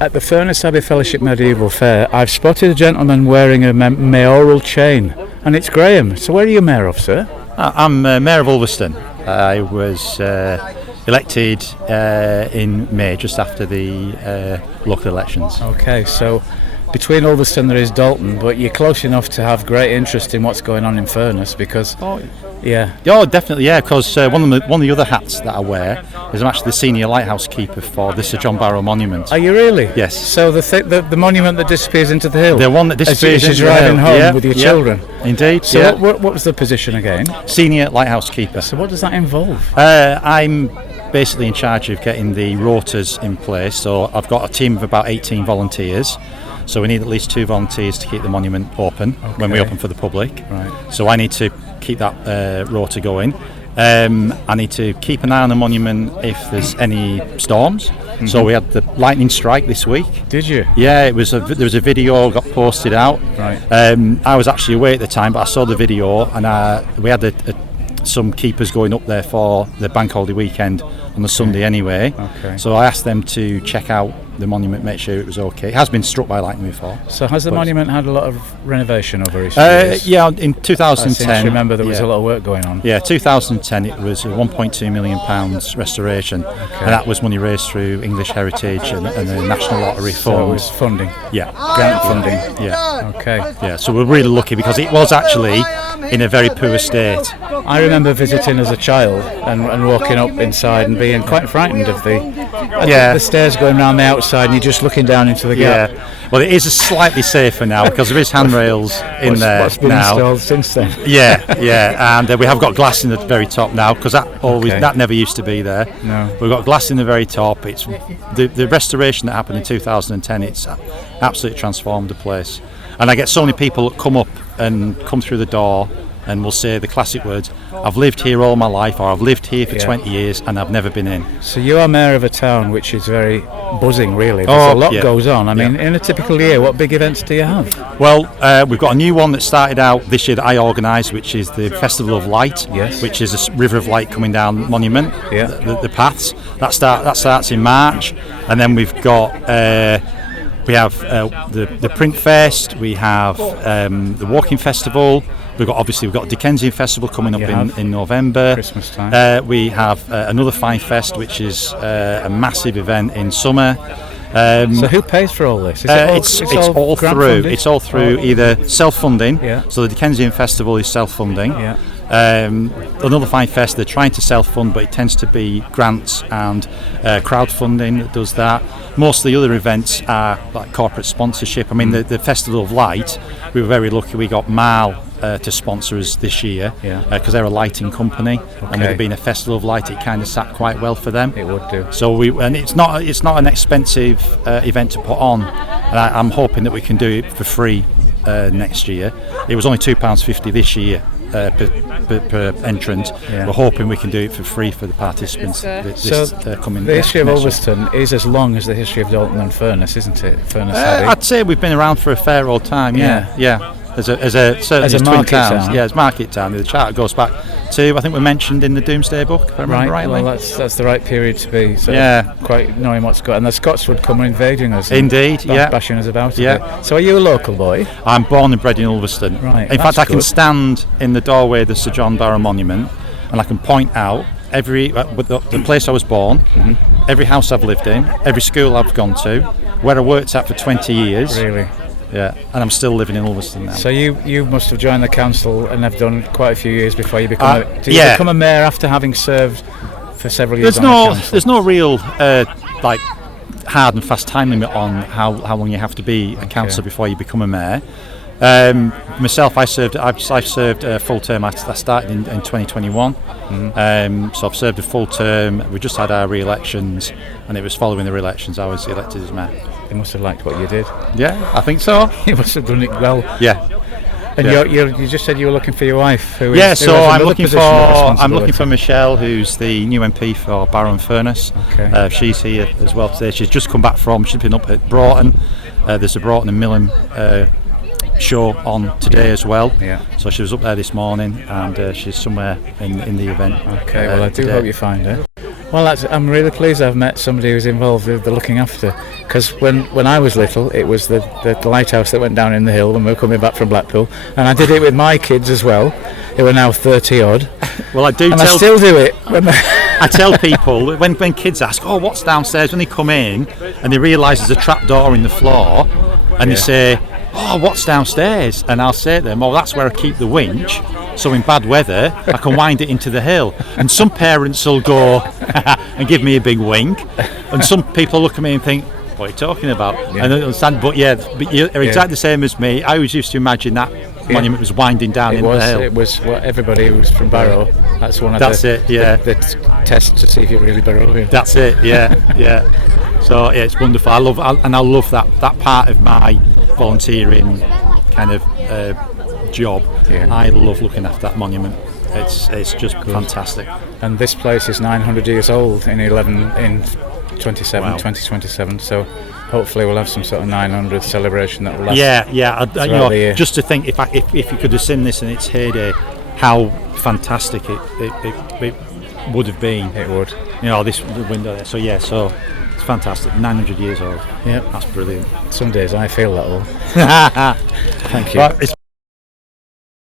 At the Furness Abbey Fellowship Medieval Fair, I've spotted a gentleman wearing a mayoral chain, and it's Graham. So where are you mayor of, sir? I'm Mayor of Ulverston. I was elected in May, just after the local elections. Okay, so between Ulverston there is Dalton, but you're close enough to have great interest in what's going on in Furness because... Definitely, because one of the other hats that I wear is I'm actually the senior lighthouse keeper for the Sir John Barrow Monument. Are you really? Yes. So the monument that disappears into the hill? The one that disappears into the hill. As you're driving home with your children? Indeed. So what was the position again? Senior lighthouse keeper. So what does that involve? I'm basically in charge of getting the rotas in place. So I've got a team of about 18 volunteers. So we need at least 2 volunteers to keep the monument open when we open for the public. Right. So I need to keep that rota going. I need to keep an eye on the monument if there's any storms. Mm-hmm. So we had the lightning strike this week. Did you? Yeah, there was a video got posted out. Right. I was actually away at the time, but I saw the video, and we had some keepers going up there for the bank holiday weekend on the Sunday anyway. Okay. So I asked them to check out the monument, make sure it was okay. It has been struck by lightning before. So has the monument had a lot of renovation over recent years? Yeah, in 2010. I remember there was a lot of work going on. Yeah, 2010 it was a £1.2 million restoration, and that was money raised through English Heritage and the National Lottery Fund. So it was funding? Yeah. Grant funding? Yeah. Okay. Yeah, so we're really lucky because it was actually in a very poor state. I remember visiting as a child and walking up inside and being quite frightened of the stairs going around the outside and you're just looking down into the gap. Yeah, well it is slightly safer now because there is handrails in there what's been now. Installed since then? Yeah, and we have got glass in the very top now because that never used to be there. No. We've got glass in the very top. It's the restoration that happened in 2010. It's absolutely transformed the place, and I get so many people that come up and come through the door and will say the classic words, I've lived here all my life, or I've lived here for 20 years and I've never been in. So you are mayor of a town which is very buzzing, really. There's a lot goes on. I mean, in a typical year, what big events do you have? Well, we've got a new one that started out this year that I organised, which is the Festival of Light, which is a river of light coming down Monument, the paths. That starts in March, and then we've got... we have the Print Fest, we have the Walking Festival, we've got Dickensian Festival coming up in November. Christmas time. We have another Fine Fest, which is a massive event in summer. So who pays for all this? It's all through. It's all through either self-funding. So the Dickensian Festival is self-funding. Another Fine Fest, they're trying to self-fund, but it tends to be grants and crowdfunding that does that. Most of the other events are like corporate sponsorship. I mean, the Festival of Light, we were very lucky. We got Marl to sponsor us this year because they're a lighting company, and with it being a Festival of Light, it kind of sat quite well for them. It would do. So it's not an expensive event to put on, and I'm hoping that we can do it for free next year. It was only £2.50 this year. Per entrant. We're hoping we can do it for free for the participants coming. The history of Ulverston is as long as the history of Dalton and Furness, isn't it? Furness Abbey. I'd say we've been around for a fair old time. Yeah. As a market town. Yeah, as market town. The charter goes back to, I think we mentioned in the Domesday Book, if I remember rightly. Well, that's the right period to be. So quite knowing what's going on. And the Scots would come invading us. Indeed, bashing us about. So are you a local boy? I'm born and bred in Ulverston. Right. In fact, I can stand in the doorway of the Sir John Barrow Monument, and I can point out the place I was born, every house I've lived in, every school I've gone to, where I worked at for 20 years. Really? Yeah, and I'm still living in Ulverston now. So you must have joined the council and have done quite a few years before you become become a mayor after having served for several years? There's no real hard and fast time limit on how long you have to be a councillor before you become a mayor. Myself, I've served a full term. I started in 2021, so I've served a full term. We just had our re-elections, and it was following the re-elections I was elected as mayor. You must have liked what you did. Yeah, I think so. You must have done it well. Yeah. And you just said you were looking for your wife. I'm looking for Michelle, who's the new MP for Barrow and Furness. Okay. She's here as well today. She's just come back she's been up at Broughton. There's a Broughton and Milham show on today as well. So she was up there this morning, and she's somewhere in the event. Okay, well I do hope you find her. Well, I'm really pleased I've met somebody who's involved with the looking after, because when I was little, it was the lighthouse that went down in the hill when we were coming back from Blackpool, and I did it with my kids as well, who are now 30 odd. Well, I still do it. I tell people when kids ask, "Oh, what's downstairs?" when they come in and they realise there's a trap door in the floor, and they say, "Oh, what's downstairs?" and I'll say to them, "Oh, that's where I keep the winch. So in bad weather, I can wind it into the hill." And some parents will go and give me a big wink, and some people look at me and think, "What are you talking about?" Yeah. And I don't understand. But you're exactly the same as me. I always used to imagine that monument was winding down into the hill. It was what everybody who's from Barrow. That's one of the tests to see if you're really Barrowian. That's it. Yeah, yeah. So yeah, it's wonderful. I love that part of my volunteering kind of job. Yeah. I love looking after that monument. It's just fantastic. And this place is 900 years old in 2027. So hopefully we'll have some sort of 900 celebration that will last. Yeah. Just to think, if you could have seen this in its heyday, how fantastic it would have been. It would. This window there. So it's fantastic. 900 years old. Yeah, that's brilliant. Some days I feel that old. Thank you. Right,